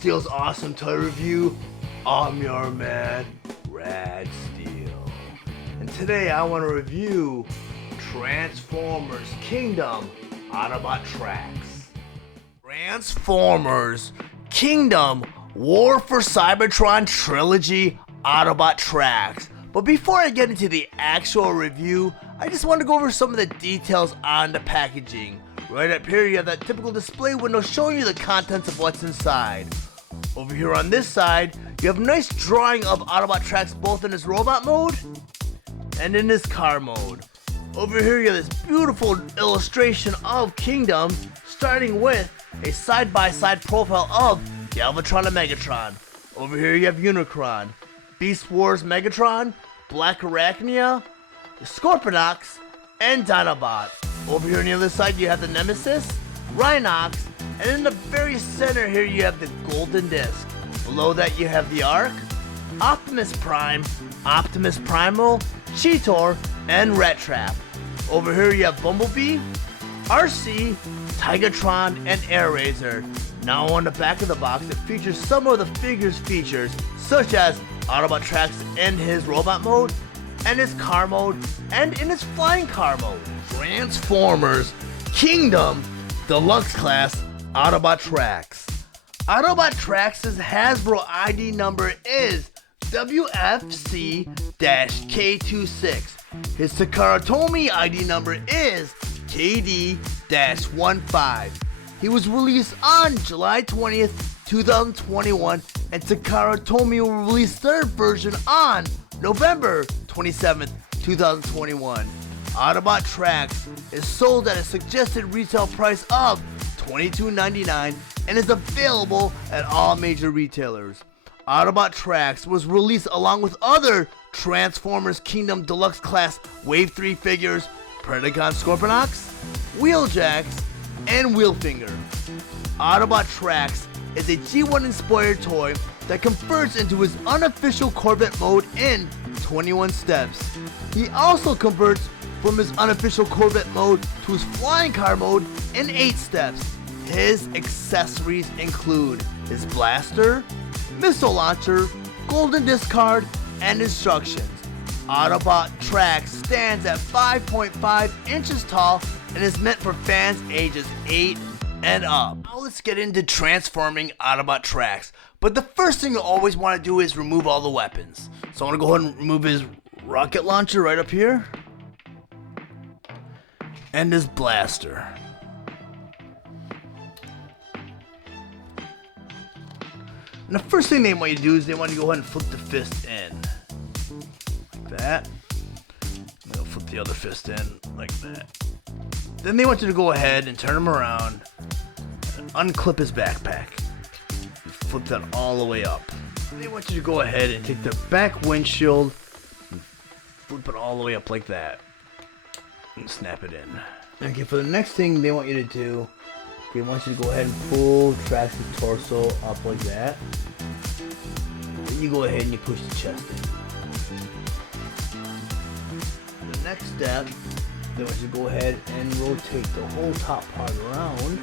Steele's awesome toy review. I'm your man, Rad Steele. And today I want to review Transformers Kingdom Autobot Tracks. Transformers Kingdom War for Cybertron Trilogy Autobot Tracks. But before I get into the actual review, I just want to go over some of the details on the packaging. Right up here you have that typical display window showing you the contents of what's inside. Over here on this side, you have a nice drawing of Autobot Tracks both in his robot mode and in his car mode. Over here you have this beautiful illustration of Kingdom, starting with a side-by-side profile of Galvatron and Megatron. Over here you have Unicron, Beast Wars Megatron, Black Arachnia, Scorponok, and Dinobot. Over here on the other side you have the Nemesis, Rhinox, and in the very center here you have the Golden Disc. Below that you have the Ark, Optimus Prime, Optimus Primal, Cheetor, and Rat Trap. Over here you have Bumblebee, RC, Tigatron, and Airazor. Now on the back of the box it features some of the figures features, such as Autobot Tracks in his robot mode, and his car mode, and in his flying car mode. Transformers Kingdom Deluxe Class Autobot Tracks. Autobot Tracks' Hasbro ID number is WFC-K26. His Takara Tomy ID number is KD-15. He was released on July 20th, 2021, and Takara Tomy will release third version on November 27th, 2021. Autobot Tracks is sold at a suggested retail price of $22.99 and is available at all major retailers. Autobot Tracks was released along with other Transformers Kingdom Deluxe Class Wave 3 figures, Predacon Scorponok, Wheeljax, and Wheelfinger. Autobot Tracks is a G1 inspired toy that converts into his unofficial Corvette mode in 21 steps. He also converts from his unofficial Corvette mode to his flying car mode in 8 steps. His accessories include his blaster, missile launcher, golden disc card, and instructions. Autobot Tracks stands at 5.5 inches tall and is meant for fans ages 8 and up. Now let's get into transforming Autobot Tracks. But the first thing you always want to do is remove all the weapons. So I'm going to go ahead and remove his rocket launcher right up here. And his blaster. And the first thing they want you to do is they want you to go ahead and flip the fist in. Like that. And they'll flip the other fist in like that. Then they want you to go ahead and turn him around and unclip his backpack. And flip that all the way up. They want you to go ahead and take the back windshield and flip it all the way up like that. And snap it in. Okay, for the next thing they want you to do, they want you to go ahead and pull Tracks' torso up like that. Then you go ahead and you push the chest in. The next step, they want you to go ahead and rotate the whole top part around.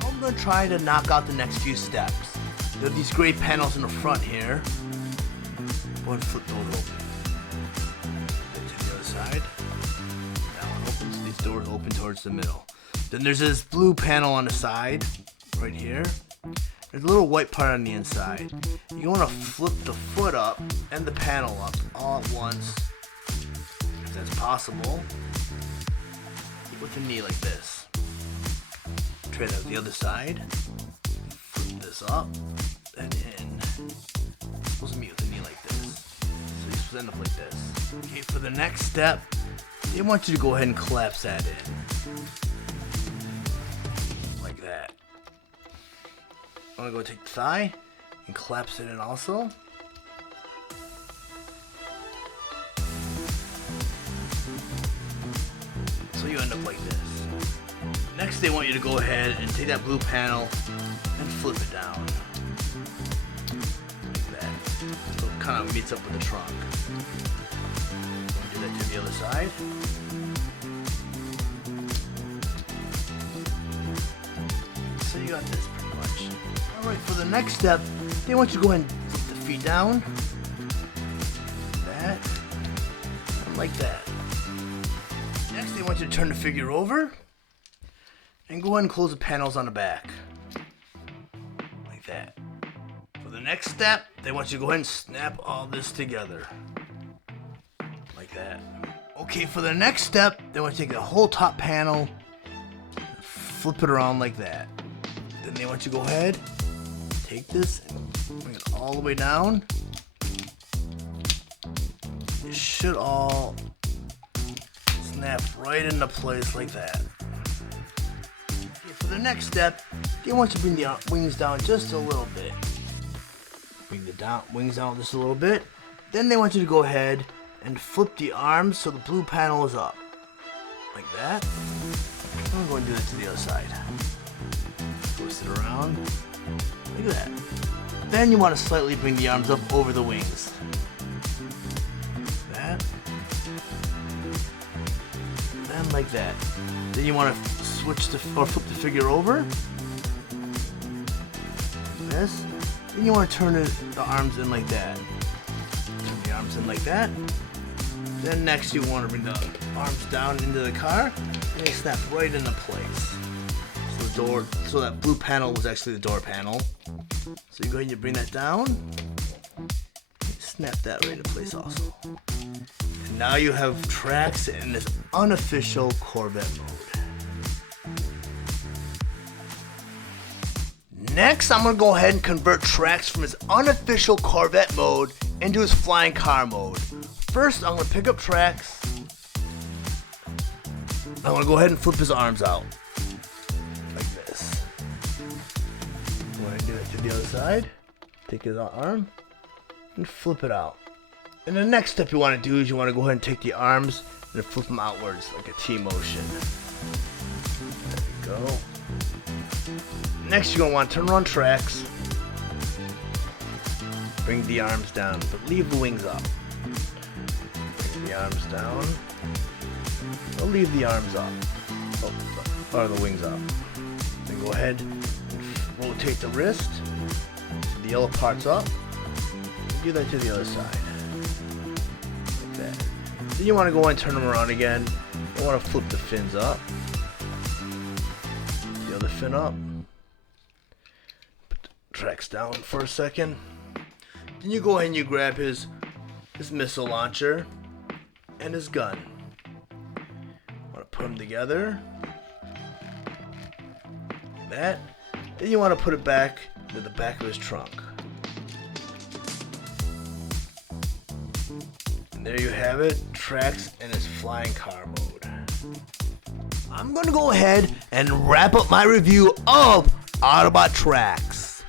I'm going to try to knock out the next few steps. There are these gray panels in the front here. Go ahead and flip those open. Then to the other side. That one opens, these doors open towards the middle. Then there's this blue panel on the side, right here. There's a little white part on the inside. You want to flip the foot up and the panel up all at once, if that's possible. With the knee like this. Try that with the other side. Flip this up and in. It's supposed to meet with the knee like this. So you're supposed to end up like this. Okay, for the next step, they want you to go ahead and collapse that in. Like that. I'm gonna go take the thigh and collapse it in also. So you end up like this. Next they want you to go ahead and take that blue panel and flip it down. Like that. So it kind of meets up with the trunk. Do that to the other side. got this pretty much. Alright, for the next step, they want you to go ahead and flip the feet down. That. And like that. Next, they want you to turn the figure over. And go ahead and close the panels on the back. Like that. For the next step, they want you to go ahead and snap all this together. Like that. Okay, for the next step, they want you to take the whole top panel, and flip it around like that. Then they want you to go ahead, take this, and bring it all the way down. It should all snap right into place like that. Okay, for the next step, they want you to bring the wings down just a little bit. Bring the wings down just a little bit. Then they want you to go ahead and flip the arms so the blue panel is up. Like that. I'm going to do that to the other side. Twist it around. Like that. Then you want to slightly bring the arms up over the wings. Like that. And like that. Then you want to switch or flip the figure over. Like this. Then you want to turn the arms in like that. Turn the arms in like that. Then next you want to bring the arms down into the car and they snap right into place. So that blue panel was actually the door panel. So you go ahead and you bring that down, snap that right into place also. And now you have tracks in this unofficial Corvette mode. Next, I'm going to go ahead and convert tracks from his unofficial Corvette mode into his flying car mode. First, I'm going to pick up tracks. I'm going to go ahead and flip his arms out. Like this. Go ahead and do it to the other side. Take his arm and flip it out. And the next step you want to do is you want to go ahead and take the arms and flip them outwards like a T motion. There we go. Next, you're going to want to turn around tracks. Bring the arms down, but leave the wings up. Bring the arms down. Or leave the arms up. Or the wings up. Then go ahead and rotate the wrist. The yellow part's up. Do that to the other side. Like that. Then you want to go and turn them around again. You want to flip the fins up. The other fin up. Put the tracks down for a second. Then you go ahead and you grab his missile launcher and his gun. Want to put them together. Like that. Then you want to put it back to the back of his trunk. And there you have it, tracks in his flying car mode. I'm going to go ahead and wrap up my review of Autobot Tracks.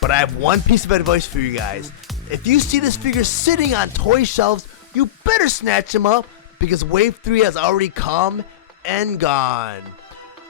But I have one piece of advice for you guys. If you see this figure sitting on toy shelves, you better snatch him up because Wave 3 has already come and gone.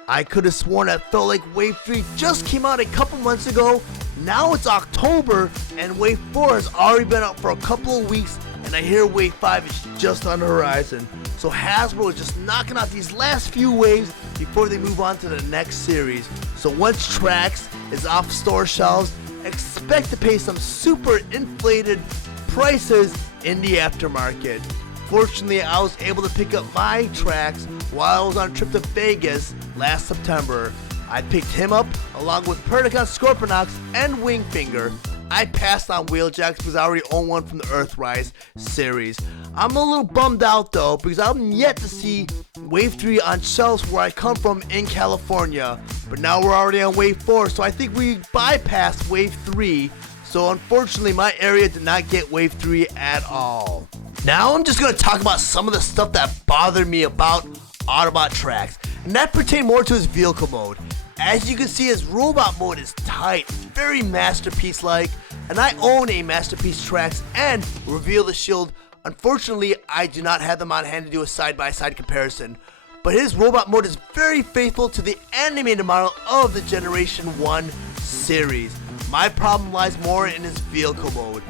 I could have sworn I felt like Wave 3 just came out a couple months ago. Now it's October and Wave 4 has already been out for a couple of weeks, and I hear Wave 5 is just on the horizon. So Hasbro is just knocking out these last few waves before they move on to the next series. So once Tracks is off store shelves, expect to pay some super inflated prices in the aftermarket. Fortunately, I was able to pick up my Tracks while I was on a trip to Vegas last September. I picked him up along with Perdiccon, Scorponok, and Wingfinger. I passed on Wheeljacks because I already own one from the Earthrise series. I'm a little bummed out though because I'm yet to see Wave 3 on shelves where I come from in California. But now we're already on Wave 4, so I think we bypassed Wave 3. So unfortunately, my area did not get Wave 3 at all. Now I'm just going to talk about some of the stuff that bothered me about Autobot Tracks, and that pertained more to his vehicle mode. As you can see, his robot mode is tight, very Masterpiece-like, and I own a Masterpiece Tracks and Reveal the Shield. Unfortunately, I do not have them on hand to do a side-by-side comparison, but his robot mode is very faithful to the animated model of the Generation 1 series. My problem lies more in his vehicle mode.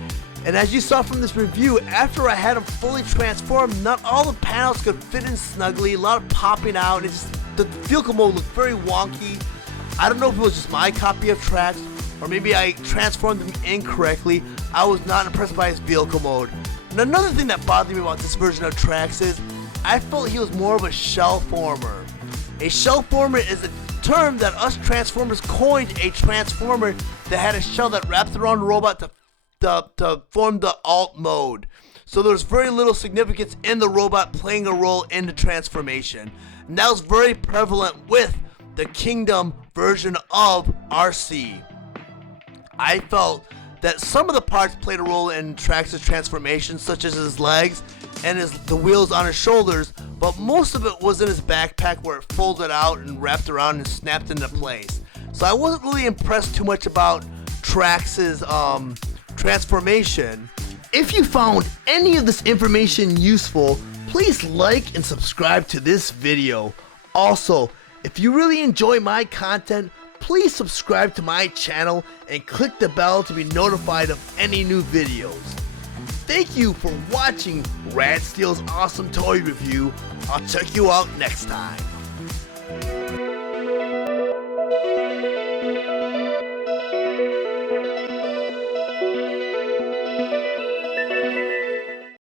And as you saw from this review, after I had him fully transformed, not all the panels could fit in snugly, a lot of popping out, the vehicle mode looked very wonky. I don't know if it was just my copy of Trax, or maybe I transformed him incorrectly. I was not impressed by his vehicle mode. And another thing that bothered me about this version of Trax is I felt he was more of a shell former. A shell former is a term that us Transformers coined a Transformer that had a shell that wrapped around the robot to form the alt mode. So there's very little significance in the robot playing a role in the transformation. And that was very prevalent with the Kingdom version of RC. I felt that some of the parts played a role in Trax's transformation, such as his legs and the wheels on his shoulders, but most of it was in his backpack where it folded out and wrapped around and snapped into place. So I wasn't really impressed too much about Trax's transformation. If you found any of this information useful, please like and subscribe to this video. Also, if you really enjoy my content, please subscribe to my channel and click the bell to be notified of any new videos. Thank you for watching Steele's awesome toy review. I'll check you out next time.